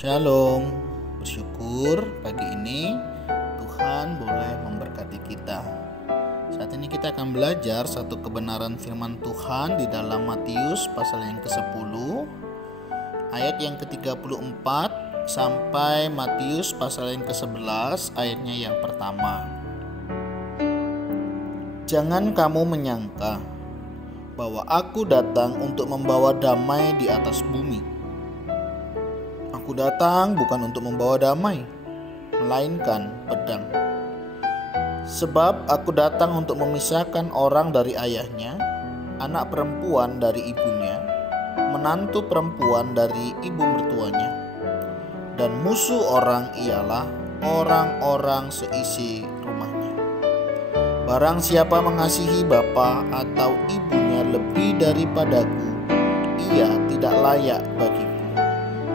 Shalom, bersyukur pagi ini Tuhan boleh memberkati kita. Saat ini kita akan belajar satu kebenaran firman Tuhan di dalam Matius pasal yang ke-10 ayat yang ke-34 sampai Matius pasal yang ke-11 ayatnya yang pertama. Jangan kamu menyangka bahwa aku datang untuk membawa damai di atas bumi. Aku datang bukan untuk membawa damai, melainkan pedang. Sebab aku datang untuk memisahkan orang dari ayahnya, anak perempuan dari ibunya, menantu perempuan dari ibu mertuanya. Dan musuh orang ialah orang-orang seisi rumahnya. Barang siapa mengasihi bapa atau ibunya lebih daripadaku, ia tidak layak bagiku.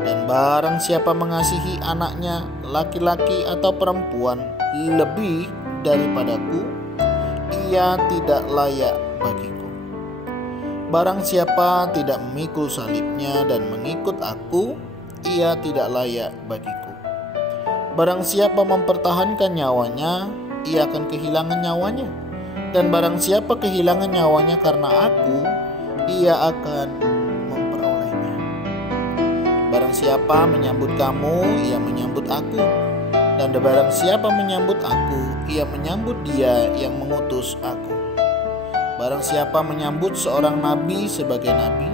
Dan barang siapa mengasihi anaknya laki-laki atau perempuan lebih daripadaku, ia tidak layak bagiku. Barang siapa tidak memikul salibnya dan mengikut aku, ia tidak layak bagiku. Barang siapa mempertahankan nyawanya, ia akan kehilangan nyawanya. Dan barang siapa kehilangan nyawanya karena aku, ia akan memperolehnya. Barang siapa menyambut kamu, ia menyambut aku. Dan barang siapa menyambut aku, ia menyambut dia yang mengutus aku. Barang siapa menyambut seorang nabi sebagai nabi,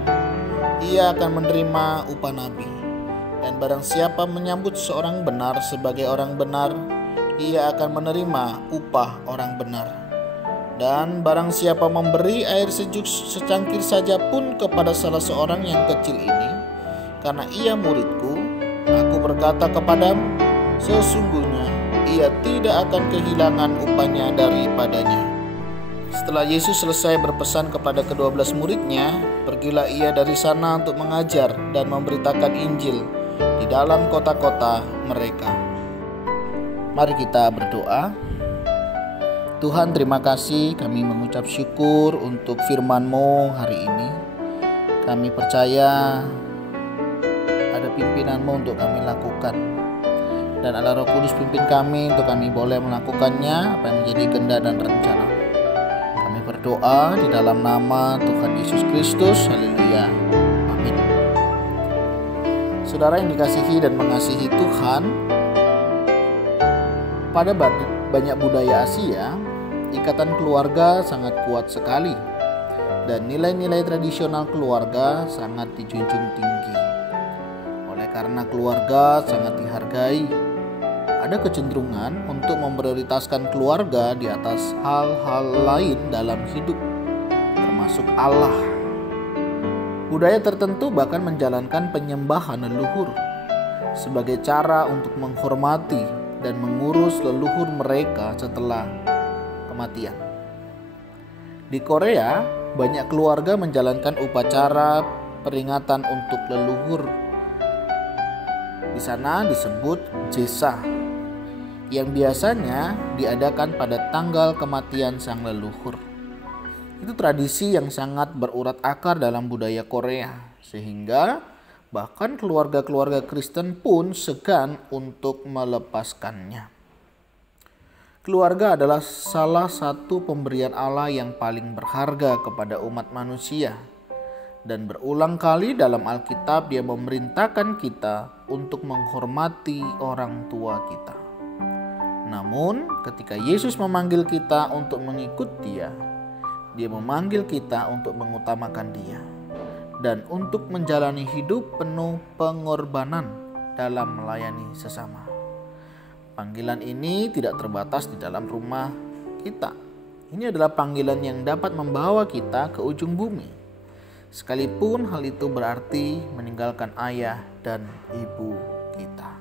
ia akan menerima upah nabi. Dan barang siapa menyambut seorang benar sebagai orang benar, ia akan menerima upah orang benar. Dan barang siapa memberi air sejuk secangkir saja pun kepada salah seorang yang kecil ini, karena ia muridku, aku berkata kepadamu, sesungguhnya ia tidak akan kehilangan upahnya daripadanya. Setelah Yesus selesai berpesan kepada ke-12 muridnya, pergilah ia dari sana untuk mengajar dan memberitakan Injil di dalam kota-kota mereka. Mari kita berdoa. Tuhan, terima kasih, kami mengucap syukur untuk firman-Mu hari ini. Kami percaya ada pimpinan-Mu untuk kami lakukan. Dan Allah Roh Kudus pimpin kami untuk kami boleh melakukannya apa yang menjadi kehendak dan rencana. Kami berdoa di dalam nama Tuhan Yesus Kristus. Haleluya. Amin. Saudara yang dikasihi dan mengasihi Tuhan, pada banyak budaya Asia, ikatan keluarga sangat kuat sekali. Dan nilai-nilai tradisional keluarga sangat dijunjung tinggi. Oleh karena keluarga sangat dihargai, ada kecenderungan untuk memprioritaskan keluarga di atas hal-hal lain dalam hidup, termasuk Allah. Budaya tertentu bahkan menjalankan penyembahan leluhur sebagai cara untuk menghormati dan mengurus leluhur mereka setelah kematian. Di Korea, banyak keluarga menjalankan upacara peringatan untuk leluhur. Di sana disebut Jesa, yang biasanya diadakan pada tanggal kematian sang leluhur. Itu tradisi yang sangat berurat akar dalam budaya Korea, sehingga bahkan keluarga-keluarga Kristen pun segan untuk melepaskannya. Keluarga adalah salah satu pemberian Allah yang paling berharga kepada umat manusia. Dan berulang kali dalam Alkitab Dia memerintahkan kita untuk menghormati orang tua kita. Namun ketika Yesus memanggil kita untuk mengikut Dia memanggil kita untuk mengutamakan Dia dan untuk menjalani hidup penuh pengorbanan dalam melayani sesama. Panggilan ini tidak terbatas di dalam rumah kita. Ini adalah panggilan yang dapat membawa kita ke ujung bumi, sekalipun hal itu berarti meninggalkan ayah dan ibu kita.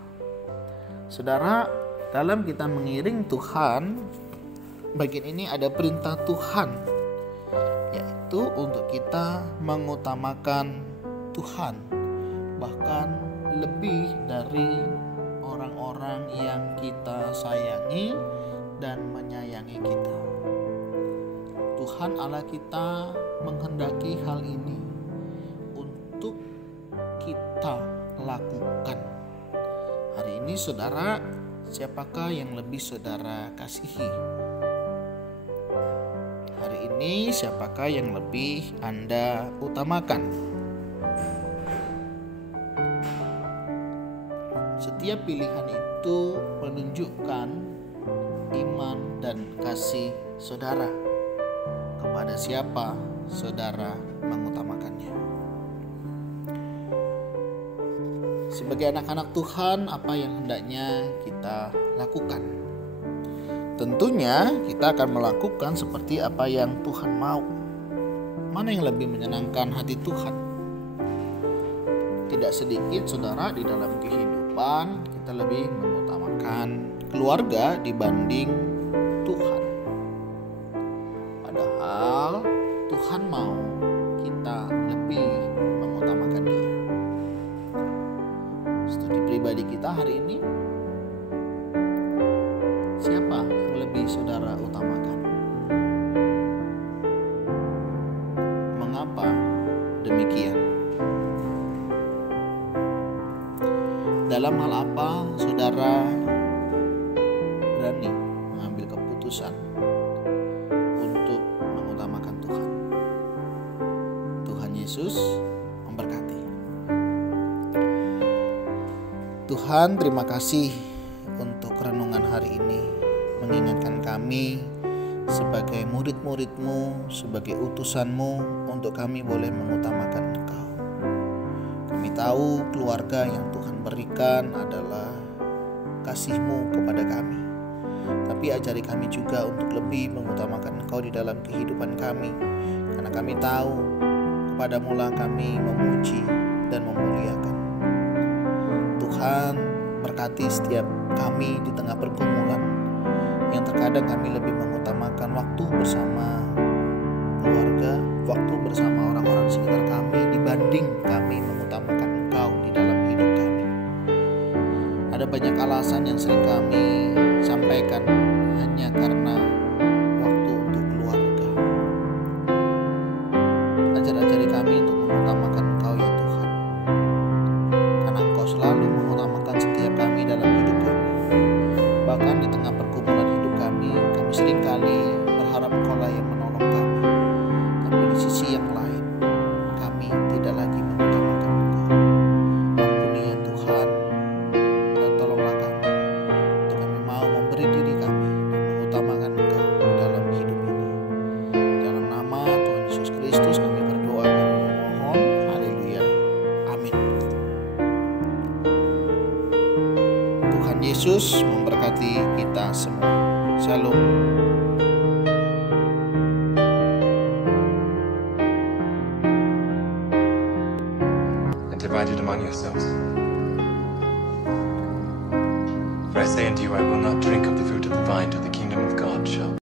Saudara, dalam kita mengiring Tuhan, bagian ini ada perintah Tuhan, yaitu untuk kita mengutamakan Tuhan, bahkan lebih dari orang-orang yang kita sayangi dan menyayangi kita. Tuhan Allah kita menghendaki hal ini untuk kita lakukan. ini saudara, siapakah yang lebih saudara kasihi? Hari ini siapakah yang lebih Anda utamakan? Setiap pilihan itu menunjukkan iman dan kasih saudara kepada siapa saudara mengutamakannya. Sebagai anak-anak Tuhan, apa yang hendaknya kita lakukan? Tentunya kita akan melakukan seperti apa yang Tuhan mau. Mana yang lebih menyenangkan hati Tuhan? Tidak sedikit saudara, di dalam kehidupan kita lebih mengutamakan keluarga dibanding Tuhan. Padahal Tuhan mau kita lebih mengutamakan Dia. Studi pribadi kita hari ini, siapa yang lebih saudara utamakan? Mengapa demikian? Dalam hal apa saudara berani mengambil keputusan untuk mengutamakan Tuhan? Tuhan Yesus memberkati. Tuhan, terima kasih untuk renungan hari ini, mengingatkan kami sebagai murid-murid-Mu, sebagai utusan-Mu, untuk kami boleh mengutamakan Engkau. Kami tahu keluarga yang Tuhan berikan adalah kasih-Mu kepada kami. Tapi ajari kami juga untuk lebih mengutamakan Engkau di dalam kehidupan kami, karena kami tahu kepadamu lah kami memuji dan memuliakan. Tuhan, berkati setiap kami di tengah pergumulan yang terkadang kami lebih mengutamakan waktu bersama keluarga, waktu bersama orang-orang sekitar kami dibanding kami mengutamakan Engkau di dalam hidup kami. Ada banyak alasan yang sering kami sampaikan hanya karena waktu untuk keluarga. Ajari kami untuk mengutamakan Engkau ya Tuhan, karena Engkau selalu mengutamakan setiap kami dalam hidup kami. Bahkan di tengah pergumulan hidup kami seringkali berharap Engkau lah yang menolong kami. Tapi di sisi yang lain, kami tidak lagi mengutamakan Engkau. Ampuni ya Tuhan, dan tolonglah kami untuk kami mau memberi diri kami dan mengutamakan Engkau di dalam hidup ini. Dalam nama Tuhan Yesus Kristus kami berdoa dan memohon. Haleluya. Amin. Tuhan Yesus memberkati kita semua. Shalom. Divide it among yourselves. For I say unto you, I will not drink of the fruit of the vine till the kingdom of God shall